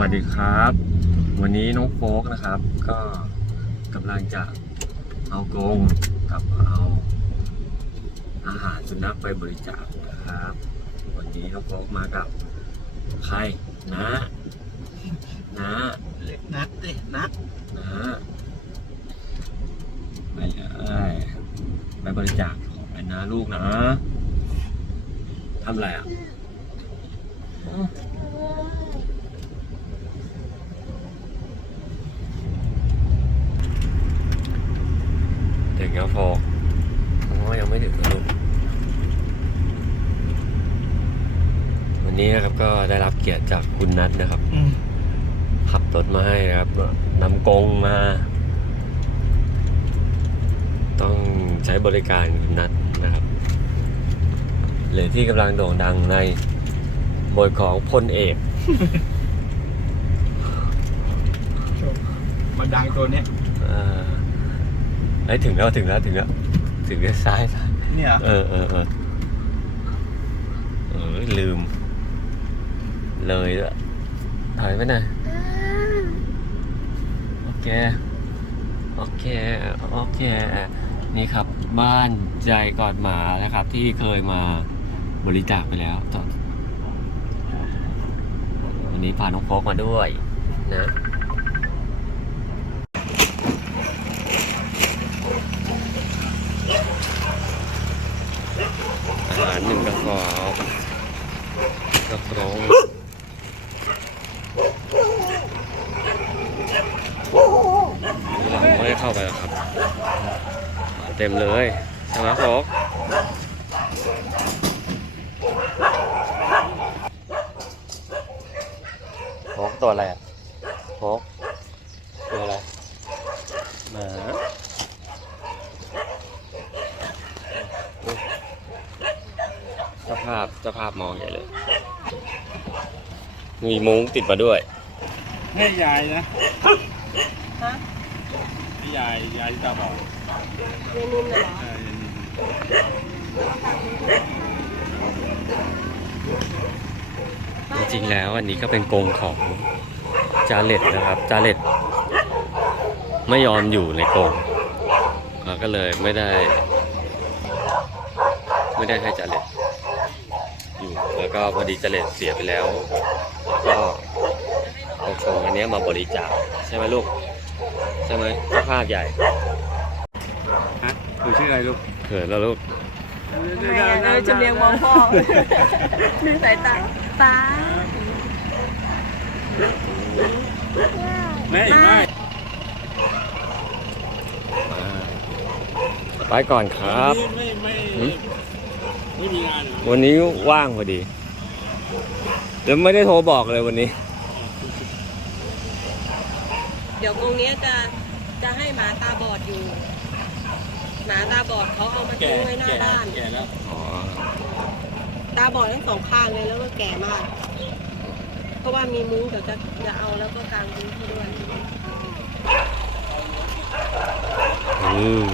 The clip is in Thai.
วัสดีครับ วันนี้น้องโฟกนะครับ ก็กำลังจะเอากรงกับเอาอาหารสุนัขไปบริจาคนะครับ วันนี้น้องโฟกมากับใครนะนะเล็กนัดดินัดนะไปเลยไปบริจาคของไปนะลูกนะทำอะไรอะ ถึงแล้วโฟกอ๋อยังไม่ถึงลูกวันนี้นะครับก็ได้รับเกียรติจากคุณนัทนะครับ ขับรถมาให้นะครับนำกงมา ต้องใช้บริการคุณนัทนะครับหรือที่กำลังโด่งดังในบทของพลเอกมาดังตัวเนี้ยอ่า ไอ้ยถึงแล้วถึงแล้วถึงแล้วถึงแล้วซ้ายซ้ายเนี่ยเออเออเออเออลืม เลยละถอยไปหน่อยโอเคโอเคโอเค นี่ครับบ้านใจกอดหมานะครับ ที่เคยมาบริจาคไปแล้วตอนวันนี้พาน้องโฟกมาด้วยนะ อาหารหนึ่งกระส อบกระป๋องเราไม่ได้เข้าไปหรอกครับ เต็มเลยใช่ไหมโฟกโฟกตัวอะไรอะโฟกตัวอะไรหมา เจ้าภาพเจ้าภาพมองใหญ่เลย มีมุ้งติดมาด้วยแม่ยายนะฮะพี่ยายยายที่ตาบอดเรนินน่ะเหรอเออจริงๆแล้วอันนี้ก็เป็นกรงของจาเลตนะครับ จาเลตไม่ยอมอยู่ในกรงเราก็เลยไม่ได้ ไม่ได้ให้จาเลตอยู่ แล้วก็พอดีจาเลตเสียไปแล้ว ก็เอาโชว์อันเนี้ยมาบริจาคใช่ไหมลูก ใช่ไหมเจ้าภาพใหญ่ฮะหนูชื่ออะไรลูกเขินแล้วลูกทำไมอะเราจะเลี้ยงมองพ่อดูสายตาตาไม่ไม่ไปก่อนครับ ไม่ไม่หืม ไม่มีงานเหรอวันนี้ว่างพอดีแล้วไม่ได้โทรบอกเลยวันนี้ เดี๋ยวกรงเนี้ยจะจะให้หมาตาบอดอยู่ หมาตาบอดเขาเอามาแก่ทิ้งไว้หน้าแก่บ้าน แก่แล้วอ๋อตาบอดทั้งสองข้างเลยแล้วก็แก่มาก เพราะว่ามีมุ้งเดี๋ยวจะจะเอาแล้วก็กางมุ้งให้ด้วย อืม